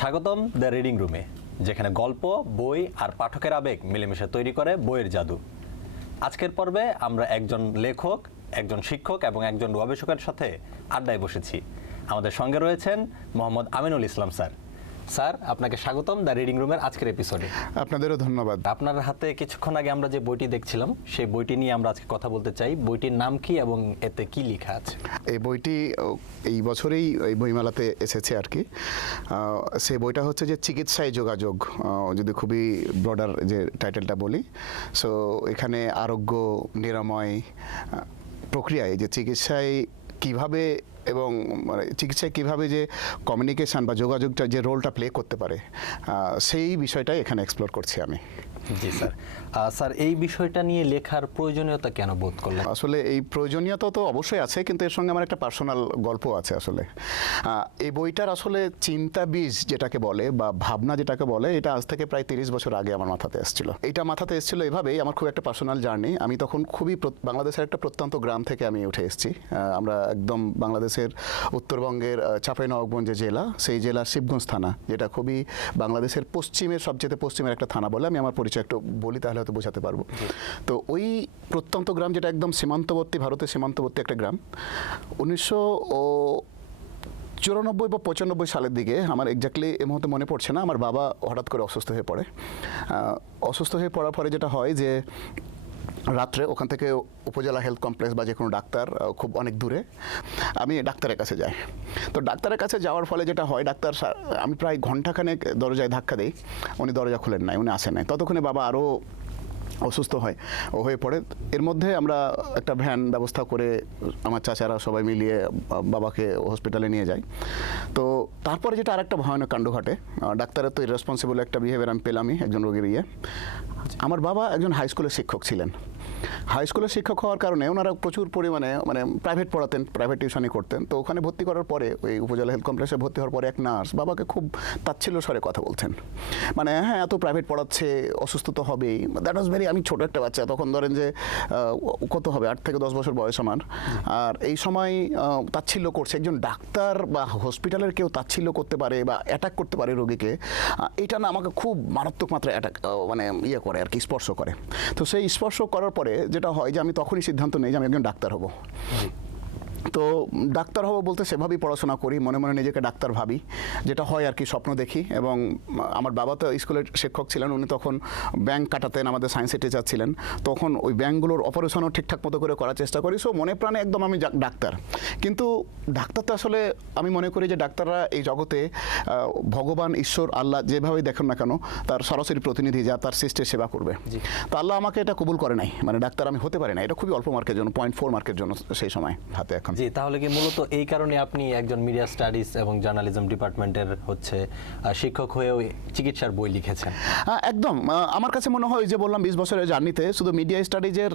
স্বাগতম the reading রুমে, যেখানে গল্প, বই আর পাঠকের আবেগ মিলেমিশে তৈরি করে বইয়ের জাদু। আজকের পর্বে আমরা একজন লেখক, একজন শিক্ষক এবং একজন গবেষকের সাথে আড্ডায় বসেছি। আমাদের সঙ্গে রয়েছেন মোহাম্মদ আমিনুল ইসলাম স্যার। স্যার, আপনাকে স্বাগতম দ্য রিডিং রুমের আজকের এপিসোডে। আপনাদেরও ধন্যবাদ। আপনার হাতে কিছুক্ষণ আগে আমরা যে বইটি দেখছিলাম, সেই বইটি নিয়ে আমরা আজকে কথা বলতে চাই। বইটির নাম কি এবং এতে কি লেখা আছে? এই বইটি এই বছরেই এই বইমেলাতে এসেছে আর কি। সেই বইটা হচ্ছে যে চিকিৎসায় যোগাযোগ, যদি খুবই ব্রডার যে টাইটেলটা বলি। সো এখানে আরোগ্য, নিরাময় প্রক্রিয়ায় যে চিকিৎসায় কিভাবে এবং মানে চিকিৎসায় কীভাবে যে কমিউনিকেশান বা যোগাযোগটা যে রোলটা প্লে করতে পারে, সেই বিষয়টাই এখানে এক্সপ্লোর করছি আমি। জি স্যার। স্যার, এই বিষয়টা নিয়ে লেখার প্রয়োজনীয়তা কেন বোধ করলেন? আসলে এই প্রয়োজনীয়তা তো অবশ্যই আছে, কিন্তু এর সঙ্গে আমার একটা পার্সোনাল গল্প আছে। আসলে এই বইটার আসলে চিন্তা বীজ যেটাকে বলে বা ভাবনা যেটাকে বলে, এটা আজ থেকে প্রায় 30 বছর আগে আমার মাথাতে এসেছিল। এটা মাথাতে এসেছিল এভাবেই, আমার খুব একটা পার্সোনাল জার্নি। আমি তখন খুবই বাংলাদেশের একটা প্রত্যন্ত গ্রাম থেকে আমি উঠে এসেছি। আমরা একদম বাংলাদেশের উত্তরবঙ্গের চাঁপাইনবাবগঞ্জ জেলা, সেই জেলার শিবগঞ্জ থানা, যেটা খুবই বাংলাদেশের পশ্চিমের সবচেয়ে পশ্চিমের একটা থানা বলে আমি আমার পরিচয় একটু বলি, তাহলে হয়তো বোঝাতে পারবো। তো ওই প্রত্যন্ত গ্রাম, যেটা একদম সীমান্তবর্তী, ভারতের সীমান্তবর্তী একটা গ্রাম, 1994 বা 95 সালের দিকে, আমার এক্স্যাক্টলি এই মুহূর্তে মনে পড়ছে না, আমার বাবা হঠাৎ করে অসুস্থ হয়ে পড়ে। অসুস্থ হয়ে পড়ার পরে যেটা হয় যে রাত্রে ওখান থেকে উপজেলা হেলথ কমপ্লেক্স বা যে কোনো ডাক্তার খুব অনেক দূরে, আমি ডাক্তারের কাছে যাই। তো ডাক্তারের কাছে যাওয়ার ফলে যেটা হয়, ডাক্তার, আমি প্রায় ঘন্টাখানেক দরজায় ধাক্কা দিই, উনি দরজা খুলেন নাই, উনি আসেন নাই। ততক্ষণে বাবা আরও অসুস্থ হয়ে পড়ে। এর মধ্যে আমরা একটা ভ্যান ব্যবস্থা করে আমার চাচারা সবাই মিলিয়ে বাবাকে হসপিটালে নিয়ে যাই। তো তারপরে যেটা আরেকটা ভয়ানক কাণ্ড ঘটে, ডাক্তারের তো ইররেসপন্সিবল একটা বিহেভিয়ার আমি পেলামই একজন রোগীর ইয়ে। আমার বাবা একজন হাই স্কুলের শিক্ষক ছিলেন। হাই স্কুলের শিক্ষক হওয়ার কারণে ওনারা প্রচুর পরিমাণে মানে প্রাইভেট পড়াতেন, প্রাইভেট টিউশনই করতেন। তো ওখানে ভর্তি করার পরে, ওই উপজেলা হেলথ কমপ্লেক্সে ভর্তি হওয়ার পরে এক নার্স বাবাকে খুব তাচ্ছিল্য স্বরে কথা বলছেন, মানে হ্যাঁ এত প্রাইভেট পড়াচ্ছে, অসুস্থ তো হবেই। দ্যাট ওয়াজ ভেরি, আমি ছোটো একটা বাচ্চা তখন, ধরেন যে কত হবে, 8 থেকে 10 বছর বয়স আমার। আর এই সময় তাচ্ছিল্য করছে একজন ডাক্তার বা হসপিটালের কেউ তাচ্ছিল্য করতে পারে বা অ্যাটাক করতে পারে রোগীকে, এটা না আমাকে খুব মারাত্মক মাত্রায় অ্যাটাক মানে ইয়ে করে আর কি, স্পর্শ করে। তো সেই স্পর্শ করার পরে যেটা হয় যে আমি তখনই সিদ্ধান্ত নিই যে আমি একজন ডাক্তার হব। তো ডাক্তার হবো বলতে সেভাবেই পড়াশোনা করি, মনে মনে নিজেকে ডাক্তার ভাবি, যেটা হয় আর কি, স্বপ্ন দেখি। এবং আমার বাবা তো স্কুলের শিক্ষক ছিলেন, উনি তখন ব্যাংক কাটাতেন, আমাদের সায়েন্সের টিচার ছিলেন। তখন ওই ব্যাংকগুলোর অপারেশনও ঠিকঠাক মতো করে করার চেষ্টা করি। সো মনে প্রাণে একদম আমি ডাক্তার। কিন্তু ডাক্তার তো আসলে আমি মনে করি যে ডাক্তাররা এই জগতে ভগবান, ঈশ্বর, আল্লাহ যেভাবেই দেখেন না কেন, তার সরাসরি প্রতিনিধি, যা তার সৃষ্টির সেবা করবে। তো আল্লাহ আমাকে এটা কবুল করে নাই, মানে ডাক্তার আমি হতে পারি না। এটা খুবই অল্প মার্কের জন্য, 0.4 মার্কের জন্য সেই সময় হাতে। এখন জি, তাহলে কি মূলত এই কারণে আপনি একজন মিডিয়া স্টাডিজ এবং জার্নালিজম ডিপার্টমেন্টের শিক্ষক হয়েও চিকিৎসার বই লিখেছেন? একদম। আমার কাছে মনে হয় যে বললাম 20 বছরের জার্নিতে শুধু মিডিয়া স্টাডিজের,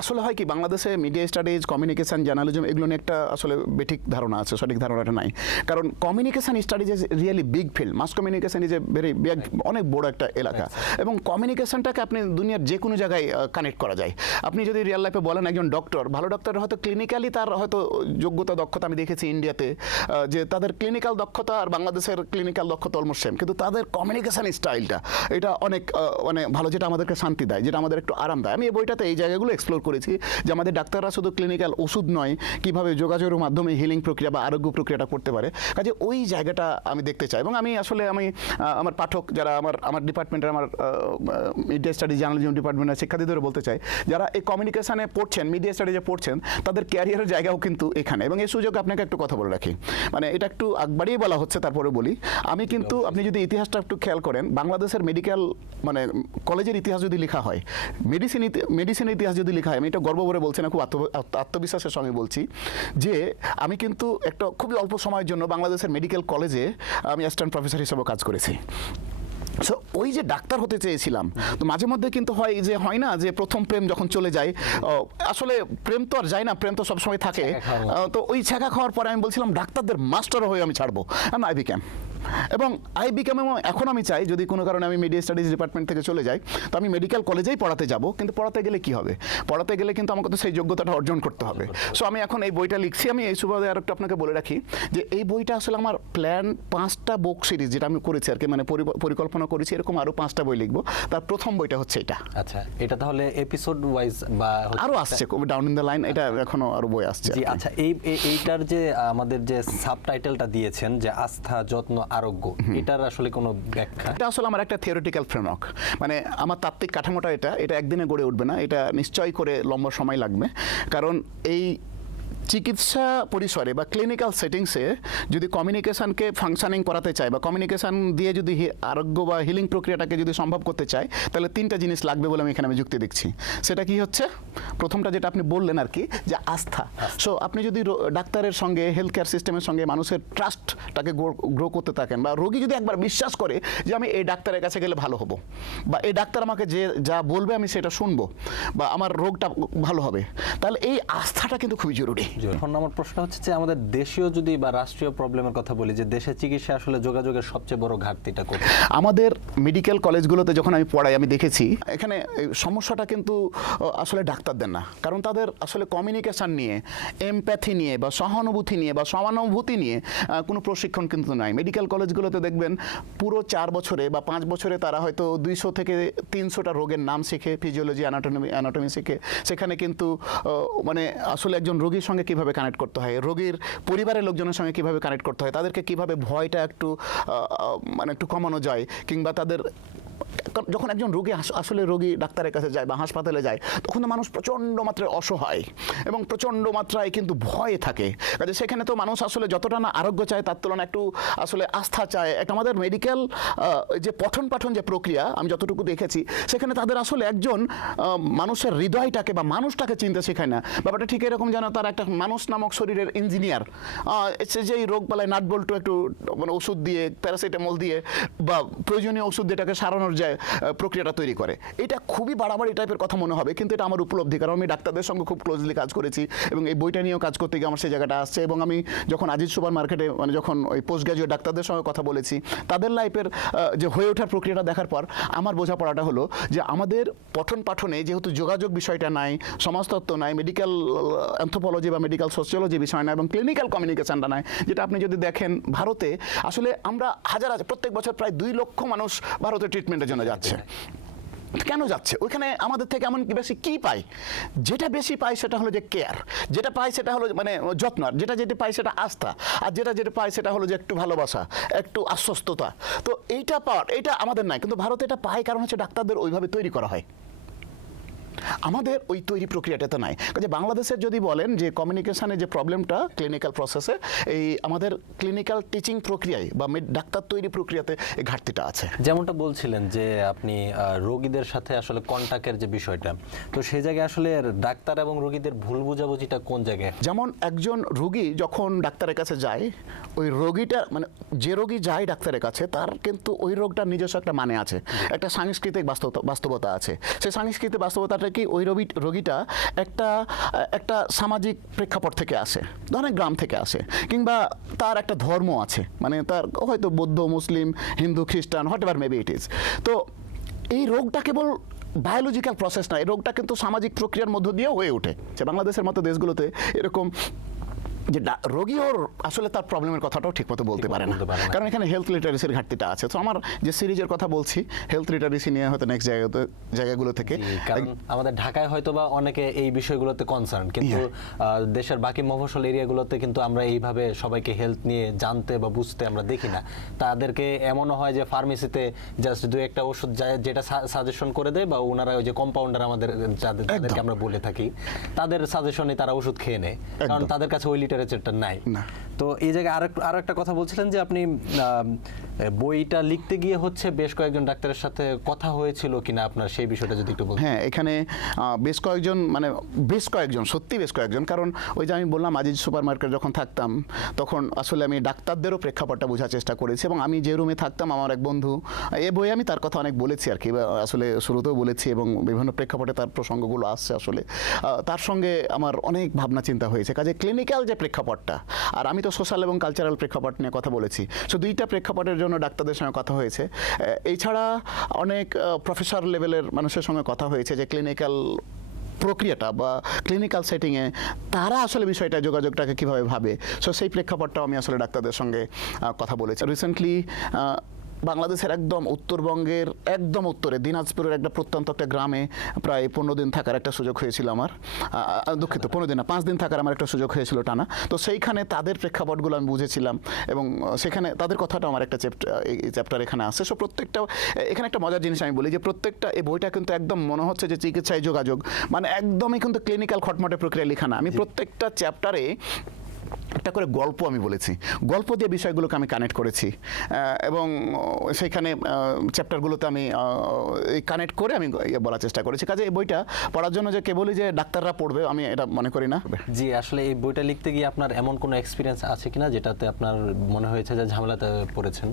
আসলে হয় কি, বাংলাদেশে মিডিয়া স্টাডিজ, কমিউনিকেশন, জার্নালিজম এগুলো নিয়ে একটা আসলে বেঠিক ধারণা আছে, সঠিক ধারণাটা নাই। কারণ communication studies is really big field, mass communication is a very big, অনেক বড় একটা এলাকা। এবং কমিউনিকেশনটাকে আপনি দুনিয়ার যে কোনো জায়গায় কানেক্ট করা যায়। আপনি যদি রিয়েল লাইফে বলেন একজন ডক্টর, ভালো ডক্টর হয়তো ক্লিনিক্যালি তার হয়তো যোগ্যতা, দক্ষতা, আমি দেখেছি ইন্ডিয়াতে যে তাদের ক্লিনিক্যাল দক্ষতা আর বাংলাদেশের ক্লিনিক্যাল দক্ষতা অলমোস্ট সেম, কিন্তু তাদের কমিউনিকেশন স্টাইলটা এটা অনেক মানে ভালো, যেটা আমাদেরকে শান্তি দেয়, যেটা আমাদের একটু আরাম দেয়। আমি এই বইটাতে এই জায়গাগুলো এক্সপ্লোর করেছি যে আমাদের ডাক্তাররা শুধু ক্লিনিক্যাল ওষুধ নয়, কীভাবে যোগাযোগের মাধ্যমে হিলিং প্রক্রিয়া বা আরোগ্য প্রক্রিয়াটা করতে পারে। কাজে ওই জায়গাটা আমি দেখতে চাই। এবং আমি আসলে আমার পাঠক যারা আমার ডিপার্টমেন্টের, আমার মিডিয়া স্টাডিজ, জার্নালিজম ডিপার্টমেন্টের শিক্ষার্থীদের বলতে চাই, যারা এই কমিউনিকেশনে পড়ছেন, মিডিয়া স্টাডিজে পড়ছেন, তাদের ক্যারিয়ারের জায়গাও কিন্তু এখানে। এবং এই সুযোগে আপনাকে একটু কথা বলে রাখি, মানে এটা একটু আগবাড়িয়ে বলা হচ্ছে, তারপরে বলি। আমি কিন্তু, আপনি যদি ইতিহাসটা একটু খেয়াল করেন, বাংলাদেশের মেডিকেল মানে কলেজের ইতিহাস যদি লেখা হয়, মেডিসিনের ইতিহাস যদি লেখা হয়, আমি এটা গর্ব করে বলছি না, খুব আত্মবিশ্বাসের সঙ্গে বলছি যে আমি কিন্তু একটা খুবই অল্প সময়ের জন্য বাংলাদেশের মেডিকেল কলেজে আমি অ্যাসিস্ট্যান্ট প্রফেসর হিসেবে কাজ করেছি। সো ওই যে ডাক্তার হতে চেয়েছিলাম, তো মাঝে মধ্যে কিন্তু হয় না যে প্রথম প্রেম যখন চলে যায়, আসলে প্রেম তো আর যায় না, প্রেম তো সবসময় থাকে। তো ওই ছ্যাঁকা খাওয়ার পরে আমি বলছিলাম ডাক্তারদের মাস্টার হয়ে আমি ছাড়বো, আই বিকেম। এবং এখন আমি চাই যদি কোনো কারণে আমি মিডিয়া স্টাডিজ ডিপার্টমেন্ট থেকে চলে যাই, তো আমি মেডিকেল কলেজেই পড়াতে যাব, কিন্তু পড়াতে গেলে কি হবে? পড়াতে গেলে কিন্তু আমাকে তো সেই যোগ্যতাটা অর্জন করতে হবে। সো আমি এখন এই বইটা লিখছি। আমি এই সুবাদে আর একটু আপনাকে বলে রাখি যে এই বইটা আসলে আমার প্ল্যান 5টা বুক সিরিজ যেটা আমি করেছি আর কি, মানে পরিকল্পনা করেছি এরকম আরও 5টা বই লিখবো। তার প্রথম বইটা হচ্ছে এটা। আচ্ছা, এটা তাহলে এপিসোড ওয়াইজ বা আরও আসছে ডাউন ইন দ্য লাইন, এটা এখনো আরও বই আসছে। জি আচ্ছা, এইটার যে আমাদের যে সাবটাইটেলটা দিয়েছেন যে আস্থা, যত্ন, আরোগ্য, এটার আসলে কোনো ব্যাখ্যা? এটা আসলে আমার একটা থিওরিটিক্যাল ফ্রেমওয়ার্ক, মানে আমার তাত্ত্বিক কাঠামোটা এটা একদিনে গড়ে উঠবে না, এটা নিশ্চয়ই করে লম্বা সময় লাগবে। কারণ এই চিকিৎসা পরিসরে বা ক্লিনিক্যাল সেটিংসে যদি কমিউনিকেশনকে ফাংশনিং করাতে চায় বা কমিউনিকেশন দিয়ে যদি আরোগ্য বা হিলিং প্রক্রিয়াটাকে যদি সম্ভব করতে চায়, তাহলে 3টা জিনিস লাগবে বলে আমি এখানে যুক্তি দেখছি। সেটা কি হচ্ছে? প্রথমটা যেটা আপনি বললেন আর কি, যে আস্থা। সো আপনি যদি ডাক্তারের সঙ্গে, হেলথ কেয়ার সিস্টেমের সঙ্গে মানুষের ট্রাস্টটাকে গ্রো করতে থাকেন, বা রোগী যদি একবার বিশ্বাস করে যে আমি এই ডাক্তারের কাছে গেলে ভালো হব, বা এই ডাক্তার আমাকে যে যা বলবে আমি সেটা শুনবো, বা আমার রোগটা ভালো হবে, তাহলে এই আস্থাটা কিন্তু খুবই জরুরি। এখন আমার প্রশ্ন হচ্ছে যে আমাদের দেশীয় যদি বা রাষ্ট্রীয় প্রবলেমের কথা বলি, যে দেশের চিকিৎসা আসলে যোগাযোগের সবচেয়ে বড় ঘাটতিটা কোথায়? আমাদের মেডিকেল কলেজগুলোতে যখন আমি পড়াই আমি দেখেছি এখানে সমস্যাটা কিন্তু আসলে ডাক্তারদের না, কারণ তাদের আসলে কমিউনিকেশন নিয়ে, এমপ্যাথি নিয়ে বা সহানুভূতি নিয়ে বা সমানুভূতি নিয়ে কোনো প্রশিক্ষণ কিন্তু নাই। মেডিকেল কলেজগুলোতে দেখবেন পুরো 4 বছরে বা 5 বছরে তারা হয়তো 200 থেকে 300টা রোগের নাম শিখে, ফিজিওলজি, অ্যানাটমি শিখে। সেখানে কিন্তু মানে আসলে একজন রোগীর সঙ্গে কীভাবে কানেক্ট করতে হয়, রোগীর পরিবারের লোকজনের সঙ্গে কীভাবে কানেক্ট করতে হয়, তাদেরকে কীভাবে ভয়টা একটু মানে একটু কমানো যায়, কিংবা তাদের যখন একজন রোগী আসলে রোগী ডাক্তারের কাছে যায় বা হাসপাতালে যায়, তখন তো মানুষ প্রচণ্ড মাত্রায় অসহায় এবং প্রচণ্ড মাত্রায় কিন্তু ভয়ে থাকে। কাজে সেখানে তো মানুষ আসলে যতটা না আরোগ্য চায় তার তুলনায় একটু আসলে আস্থা চায়। একটা আমাদের মেডিকেল যে পঠন পাঠন যে প্রক্রিয়া আমি যতটুকু দেখেছি, সেখানে তাদের আসলে একজন মানুষের হৃদয়টাকে বা মানুষটাকে চিনতে শেখায় না। ব্যাপারটা ঠিক এরকম যেন তার একটা মানুষ নামক শরীরের ইঞ্জিনিয়ার, সে যেই রোগ বালায় নাট বল্টু একটু মানে ওষুধ দিয়ে, প্যারাসিটামল দিয়ে বা প্রয়োজনীয় ওষুধ দিয়ে এটাকে সারানোর যায় প্রক্রিয়াটা তৈরি করে। এটা খুবই বাড়াবাড়ি টাইপের কথা মনে হবে, কিন্তু এটা আমার উপলব্ধি, কারণ আমি ডাক্তারদের সঙ্গে খুব ক্লোজলি কাজ করেছি এবং এই বইটা নিয়েও কাজ করতে গিয়ে আমার সেই জায়গাটা আসছে। এবং আমি যখন আজিজ সুপার মার্কেটে মানে যখন ওই পোস্ট গ্র্যাজুয়েট ডাক্তারদের সঙ্গে কথা বলেছি, তাদের লাইফের যে হয়ে ওঠার প্রক্রিয়াটা দেখার পর আমার বোঝাপড়াটা হলো যে আমাদের পঠন পাঠনে যেহেতু যোগাযোগ বিষয়টা নাই, সমাজতত্ত্ব নাই, মেডিকেল অ্যানথ্রোপোলজি বা মেডিকেল সোসিওলজি বিষয় নাই, এবং ক্লিনিক্যাল কমিউনিকেশনটা নাই, যেটা আপনি যদি দেখেন ভারতে আসলে আমরা হাজার প্রত্যেক বছর প্রায় 2 লক্ষ মানুষ ভারতে ট্রিটমেন্টের জন্য যাচ্ছে। কেন যাচ্ছে? ওইখানে আমাদের থেকে এমন বেশি কি পাই? যেটা বেশি পাই সেটা হলো যে কেয়ার, যেটা পাই সেটা হলো মানে যত্ন, যেটা পাই সেটা আস্থা, আর যেটা পাই সেটা হলো যে একটু ভালোবাসা, একটু আশ্বস্ততা। তো এইটা পাওয়ার, এটা আমাদের নাই, কিন্তু ভারতে এটা পায়, কারণ হচ্ছে ডাক্তারদের ওইভাবে তৈরি করা হয়। আমাদের ওই তৈরি প্রক্রিয়াটা তো নাই। কাজে বাংলাদেশের যদি বলেন যে কমিউনিকেশনের যে প্রবলেমটা ক্লিনিক্যাল প্রসেসে, এই আমাদের ক্লিনিক্যাল টিচিং প্রক্রিয়ায় বা ডাক্তার তৈরি প্রক্রিয়াতে এই ঘাটতিটা আছে। যেমনটা বলছিলেন যে আপনি রোগীদের সাথে আসলে কন্টাক্টের যে বিষয়টা, তো সেই জায়গায় আসলে ডাক্তার এবং রোগীদের ভুল বোঝাবুঝিটা কোন জায়গায়? যেমন একজন রোগী যখন ডাক্তারের কাছে যায়, ওই রোগীটা মানে যে রোগী যায় ডাক্তারের কাছে, তার কিন্তু ওই রোগটার নিজস্ব একটা মানে আছে, একটা সাংস্কৃতিক বাস্তবতা আছে। সেই সাংস্কৃতিক বাস্তবতাটা কি, ওই রোগীটা একটা সামাজিক প্রেক্ষাপট থেকে আসে, ধরেন গ্রাম থেকে আসে, কিংবা তার একটা ধর্ম আছে, মানে তার হয়তো বৌদ্ধ, মুসলিম, হিন্দু, খ্রিস্টান, what ever maybe it is. তো এই রোগটা কেবল বায়োলজিক্যাল প্রসেস না, এই রোগটা কিন্তু সামাজিক প্রক্রিয়ার মধ্য দিয়েও হয়ে ওঠে। যে বাংলাদেশের মতো দেশগুলোতে এরকম যে রোগীও আসলে তার প্রবলেমের কথাটাও ঠিকমতো বলতে পারে না, কারণ এখানে হেলথ লিটারেসির ঘাটতিটা আছে। তো আমার যে সিরিজের কথা বলছি হেলথ লিটারেসি নিয়ে, হয়তো নেক্সট জায়গাগুলো থেকে, কারণ আমাদের ঢাকায় হয়তো বা অনেকে এই বিষয়গুলোতে কনসার্ন, কিন্তু দেশের বাকি মফস্বল এরিয়াগুলোতে কিন্তু আমরা এইভাবে সবাইকে হেলথ নিয়ে জানতে বা বুঝতে আমরা দেখি না। তাদেরকে এমনও হয় যে ফার্মেসিতে জাস্ট 2-1টা ওষুধ যেটা সাজেশন করে দেয়, বা ওনারা ওই যে কম্পাউন্ডার আমাদের যাদেরকে আমরা বলে থাকি, তাদের সাজেশনে তারা ওষুধ খেয়ে নেয়, কারণ তাদের কাছে ওই লিটারেচারটা নাই। তো এই জায়গায় আরো একটা কথা বলছিলেন যে আপনি বইটা লিখতে গিয়ে হচ্ছে বেশ কয়েকজন ডাক্তারের সাথে কথা হয়েছিল কিনা আপনার, সেই বিষয়টা যদি একটু বলতেন। হ্যাঁ, এখানে বেশ কয়েকজন সত্যি বেশ কয়েকজন, কারণ ওই যে আমি বললাম আজিজ সুপার মার্কেট যখন থাকতাম, তখন আসলে আমি ডাক্তারদেরও প্রেক্ষাপটটা বোঝার চেষ্টা করেছি। এবং আমি যে রুমে থাকতাম, আমার এক বন্ধু, এই বই আমি তার কথা অনেক বলেছি আর কি, আসলে শুরুতেও বলেছি, এবং বিভিন্ন প্রেক্ষাপটে তার প্রসঙ্গগুলো আসছে। আসলে তার সঙ্গে আমার অনেক ভাবনা চিন্তা হয়েছে। কাজে ক্লিনিক্যাল যে প্রেক্ষাপটটা, আর আমি তো তো সোশ্যাল এবং কালচারাল প্রেক্ষাপট নিয়ে কথা বলেছি। সো দুইটা প্রেক্ষাপটের জন্য ডাক্তারদের সঙ্গে কথা হয়েছে। এছাড়া অনেক প্রফেসর লেভেলের মানুষের সঙ্গে কথা হয়েছে যে ক্লিনিক্যাল প্রক্রিয়াটা বা ক্লিনিক্যাল সেটিংয়ে তারা আসলে বিষয়টা যোগাযোগটাকে কীভাবে ভাবে। সো সেই প্রেক্ষাপটটাও আমি আসলে ডাক্তারদের সঙ্গে কথা বলেছি। রিসেন্টলি বাংলাদেশের একদম উত্তরবঙ্গের একদম উত্তরে দিনাজপুরের একটা প্রত্যন্ত একটা গ্রামে প্রায় 15 দিন থাকার একটা সুযোগ হয়েছিল আমার। দুঃখিত, 15 দিন না, 5 দিন থাকার আমার একটা সুযোগ হয়েছিল টানা। তো সেইখানে তাদের প্রেক্ষাপটগুলো আমি বুঝেছিলাম এবং সেখানে তাদের কথাটা আমার একটা চ্যাপ্টার এখানে আছে। সো প্রত্যেকটা এখানে একটা মজার জিনিস আমি বলি যে প্রত্যেকটা এই বইটা কিন্তু একদম মনে হচ্ছে যে চিকিৎসায় যোগাযোগ, মানে একদমই কিন্তু ক্লিনিক্যাল খটমটে প্রক্রিয়া লেখা না। আমি প্রত্যেকটা চ্যাপ্টারে একটা করে গল্প আমি বলেছি, গল্প দিয়ে বিষয়গুলোকে আমি কানেক্ট করেছি এবং সেইখানে চ্যাপ্টারগুলোতে আমি কানেক্ট করে আমি বলার চেষ্টা করেছি। কাজে এই বইটা পড়ার জন্য যে কেবলই যে ডাক্তাররা পড়বে আমি এটা মনে করি না। জি, আসলে এই বইটা লিখতে গিয়ে আপনার এমন কোনো এক্সপিরিয়েন্স আছে কিনা যেটাতে আপনার মনে হয়েছে যে ঝামেলাতে পড়েছেন?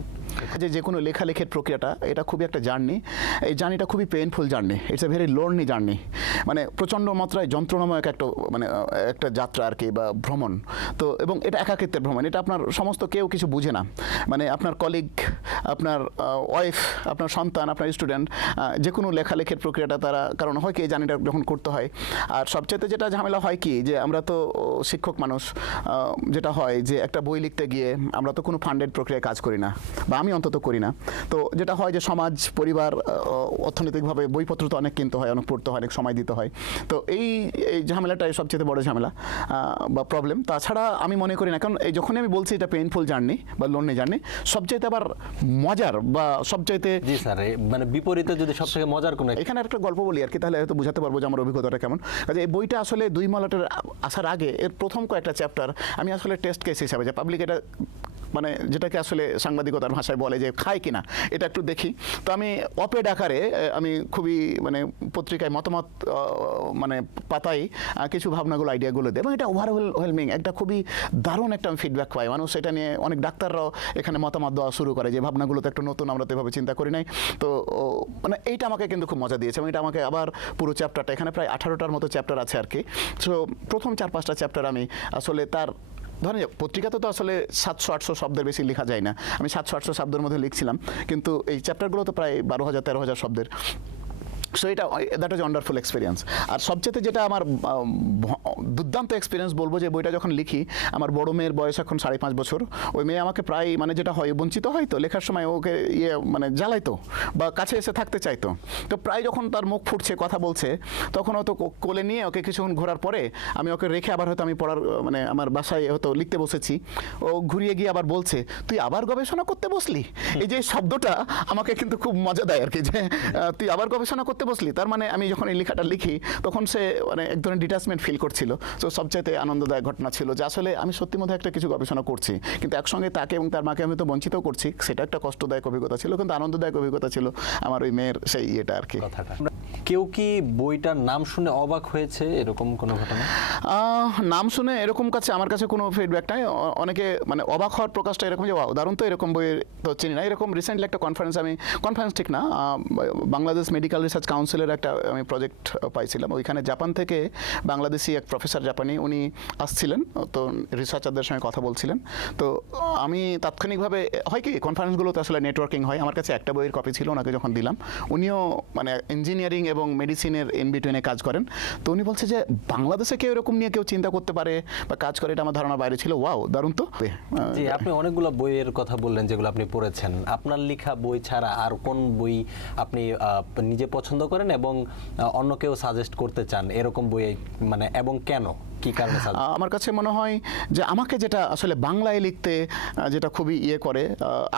যে কোনো লেখালেখির প্রক্রিয়াটা এটা খুবই একটা জার্নি। এই জার্নিটা খুবই painful journey, it's a very lonely journey, মানে প্রচণ্ড মাত্রায় যন্ত্রণাময় একটা মানে একটা যাত্রা আর কি বা ভ্রমণ। তো এবং এটা একাকিত্বের ভ্রমণ, এটা আপনার সমস্ত কেউ কিছু বুঝে না, মানে আপনার কলিগ, আপনার ওয়াইফ, আপনার সন্তান, আপনার স্টুডেন্ট, যে কোনো লেখালেখির প্রক্রিয়াটা তারা, কারণ হয় কি এই জার্নিটা যখন করতে হয়। আর সবচেয়ে যেটা ঝামেলা হয় কি যে আমরা তো শিক্ষক মানুষ, যেটা হয় যে একটা বই লিখতে গিয়ে আমরা তো কোনো ফান্ডেড প্রক্রিয়ায় কাজ করি না, বা আমি অন্তত করি না। তো যেটা হয় যে সমাজ, পরিবার, অর্থনৈতিকভাবে বইপত্র তো অনেক কিনতে হয়, অনেক পড়তে হয়, অনেক সময় দিতে হয়। তো এই ঝামেলাটাই সবচেয়ে বড় ঝামেলা বা প্রবলেম। তাছাড়া আমি মনে করি না, কারণ এই যখনই আমি বলছি এটা পেইনফুল জার্নি বা লোনলি জার্নি, সবচাইতে আবার মজার বা সবচাইতে, জি স্যার, মানে বিপরীতে যদি সবথেকে মজার কোনো এখানে একটা গল্প বলি আর কি, তাহলে হয়তো বুঝাতে পারবো যে আমার অভিজ্ঞতাটা কেমন। কাজে এই বইটা আসলে 2 মলাটের আসার আগে এর প্রথম কয়েকটা চ্যাপ্টার আমি আসলে টেস্ট কেস হিসাবে, যে পাবলিক এটা মানে যেটাকে আসলে সাংবাদিকতার ভাষায় বলে যে খায় কিনা, এটা একটু দেখি। তো আমি অপেড আকারে আমি খুবই মানে পত্রিকায় মতামত মানে পাতাই কিছু ভাবনাগুলো, আইডিয়াগুলো দেয় এবং এটা ওভারওয়েলমিং একটা খুবই দারুণ একটা আমি ফিডব্যাক পাই। মানুষ এটা নিয়ে, অনেক ডাক্তাররাও এখানে মতামত দেওয়া শুরু করে যে ভাবনাগুলো তো একটু নতুন, আমরা তো এভাবে চিন্তা করি নাই। তো মানে এইটা আমাকে কিন্তু খুব মজা দিয়েছে এবং এটা আমাকে আবার পুরো চ্যাপ্টারটা, এখানে প্রায় 18টার মতো চ্যাপ্টার আছে আর কি। সো প্রথম 4-5টা চ্যাপ্টার আমি আসলে তার ধরেন পত্রিকাতে তো আসলে 700-800 শব্দের বেশি লেখা যায় না, আমি 700-800 শব্দের মধ্যে লিখছিলাম, কিন্তু এই চ্যাপ্টারগুলো তো প্রায় 12,000-13,000 শব্দের। সো এটা দ্যাট ওয়াজ ওয়ান্ডারফুল এক্সপিরিয়েন্স। আর সবচেয়ে যেটা আমার দুর্দান্ত এক্সপিরিয়েন্স বলবো, যে বইটা যখন লিখি, আমার বড় মেয়ের বয়স এখন 5.5 বছর। ওই মেয়ে আমাকে প্রায় মানে যেটা হয় বঞ্চিত হয় তো লেখার সময়, ওকে মানে জ্বালাইতো বা কাছে এসে থাকতে চাইতো। তো প্রায় যখন তার মুখ ফুটছে, কথা বলছে, তখন হয়তো কোলে নিয়ে ওকে কিছুক্ষণ ঘোরার পরে আমি ওকে রেখে আবার হয়তো আমি পড়ার মানে আমার বাসায় হয়তো লিখতে বসেছি, ও ঘুরিয়ে গিয়ে আবার বলছে, তুই আবার গবেষণা করতে বসলি। এই যে শব্দটা আমাকে কিন্তু খুব মজা দেয় আর কি, যে তুই আবার গবেষণা করতে বসলি। তার মানে আমি যখন এই লেখাটা লিখি তখন সে মানে এক ধরনের ডিটাচমেন্ট ফিল করছিল। তো সবচাইতে আনন্দদায়ক ঘটনা ছিল যে আসলে আমি সত্যি মধ্যে একটা কিছু গবেষণা করছি, কিন্তু একসঙ্গে তাকে এবং তার মাকে আমি তো বঞ্চিতও করছি। সেটা একটা কষ্টদায়ক অভিজ্ঞতা ছিল, কিন্তু আনন্দদায়ক অভিজ্ঞতা ছিল আমার ওই মেয়ের সেই ইয়েটা আর কি। কেউ কি বইটার নাম শুনে অবাক হয়েছে, এরকম কোনো ঘটনা? নাম শুনে এরকম কাছে আমার কাছে কোনো ফিডব্যাক নাই। অনেকে মানে অবাক হওয়ার প্রকাশটা এরকম যে ওয়াও দারুণ, তো এরকম বই তো চিনি না। এরকম রিসেন্টলি একটা কনফারেন্স ঠিক না, বাংলাদেশ মেডিকেল রিসার্চ কাউন্সিলের একটা আমি প্রজেক্ট পাইছিলাম। ওইখানে জাপান থেকে বাংলাদেশি এক প্রফেসর, জাপানি, উনি আসছিলেন, তো রিসার্চারদের সঙ্গে কথা বলছিলেন। তো আমি তাৎক্ষণিকভাবে, হয় কি কনফারেন্সগুলোতে আসলে নেটওয়ার্কিং হয়, আমার কাছে একটা বইয়ের কপি ছিল, ওনাকে যখন দিলাম, উনিও মানে ইঞ্জিনিয়ারিং এবং মেডিসিনের ইন বিটুইনে কাজ করেন। তো উনি বলছে যে বাংলাদেশে কেউ এরকম নিয়ে কেউ চিন্তা করতে পারে বা কাজ করে, এটা আমার ধারণার বাইরে ছিল। ওয়াও, দারুণ তো। জি, আপনি অনেকগুলো বইয়ের কথা বললেন যেগুলো আপনি পড়েছেন। আপনার লেখা বই ছাড়া আর কোন বই আপনি নিজে পছন্দ করেন এবং অন্য কেউ সাজেস্ট করতে চান এরকম বই, মানে এবং কেন, কি কারণে? আমার কাছে মনে হয় যে আমাকে যেটা আসলে বাংলায় লিখতে যেটা খুবই ইয়ে করে,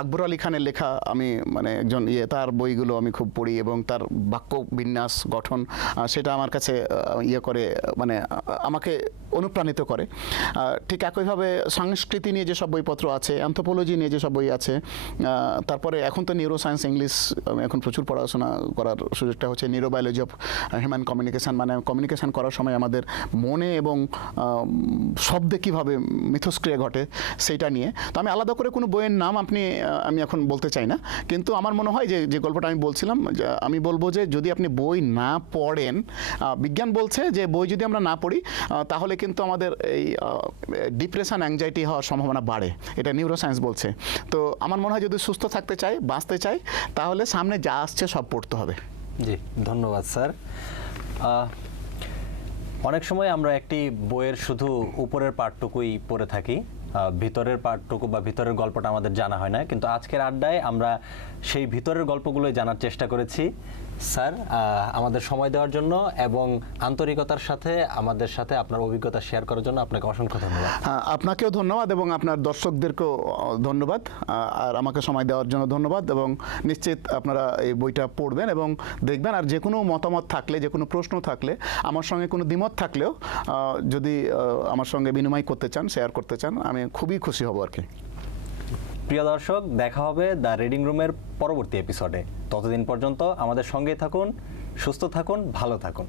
আকবর আলী খানের লেখা, আমি মানে একজন তার বইগুলো আমি খুব পড়ি এবং তার বাক্য বিন্যাস, গঠন, সেটা আমার কাছে ইয়ে করে, মানে আমাকে অনুপ্রাণিত করে। ঠিক একইভাবে সংস্কৃতি নিয়ে যেসব বইপত্র আছে, অ্যানথ্রোপোলজি নিয়ে যেসব বই আছে, তারপরে এখন তো নিউরো সায়েন্স, ইংলিশ এখন প্রচুর পড়াশোনা করার সুযোগটা হচ্ছে। নিউরোবায়োলজি অফ হিউম্যান কমিউনিকেশন, মানে কমিউনিকেশন করার সময় আমাদের মনে এবং শব্দে কিভাবে মিথস্ক্রিয়া ঘটে সেইটা নিয়ে। তো আমি আলাদা করে কোনো বইয়ের নাম আমি এখন বলতে চাই না, কিন্তু আমার মনে হয় যে গল্পটা আমি বলছিলাম, আমি বলবো যে যদি আপনি বই না পড়েন, বিজ্ঞান বলছে যে বই যদি আমরা না পড়ি তাহলে কিন্তু আমাদের এই ডিপ্রেশন অ্যাংজাইটি হওয়ার সম্ভাবনা বাড়ে, এটা নিউরোসায়েন্স বলছে। তো আমার মনে হয় যদি সুস্থ থাকতে চাই, বাঁচতে চাই, তাহলে সামনে যা আসছে সব পড়তে হবে। জি, ধন্যবাদ স্যার। অনেক সময় আমরা একটি বইয়ের শুধু উপরের পার্টটুকুই পড়ে থাকি, ভিতরের পার্টটুকু বা ভিতরের গল্পটা আমাদের জানা হয় না, কিন্তু আজকের আড্ডায় আমরা সেই ভিতরের গল্পগুলোই জানার চেষ্টা করেছি। স্যার, আমাদের সময় দেওয়ার জন্য এবং আন্তরিকতার সাথে আমাদের সাথে আপনার অভিজ্ঞতা শেয়ার করার জন্য আপনাকে অসংখ্য ধন্যবাদ। আপনাকেও ধন্যবাদ এবং আপনার দর্শকদেরকেও ধন্যবাদ, আর আমাকে সময় দেওয়ার জন্য ধন্যবাদ। এবং নিশ্চিত আপনারা এই বইটা পড়বেন এবং দেখবেন, আর যে কোনো মতামত থাকলে, যে কোনো প্রশ্ন থাকলে, আমার সঙ্গে কোনো দ্বিমত থাকলেও যদি আমার সঙ্গে বিনিময় করতে চান, শেয়ার করতে চান, আমি খুবই খুশি হব আর কি। প্রিয় দর্শক, দেখা হবে দ্য রিডিং রুমের পরবর্তী এপিসোডে। ততদিন পর্যন্ত আমাদের সঙ্গেই থাকুন, সুস্থ থাকুন, ভালো থাকুন।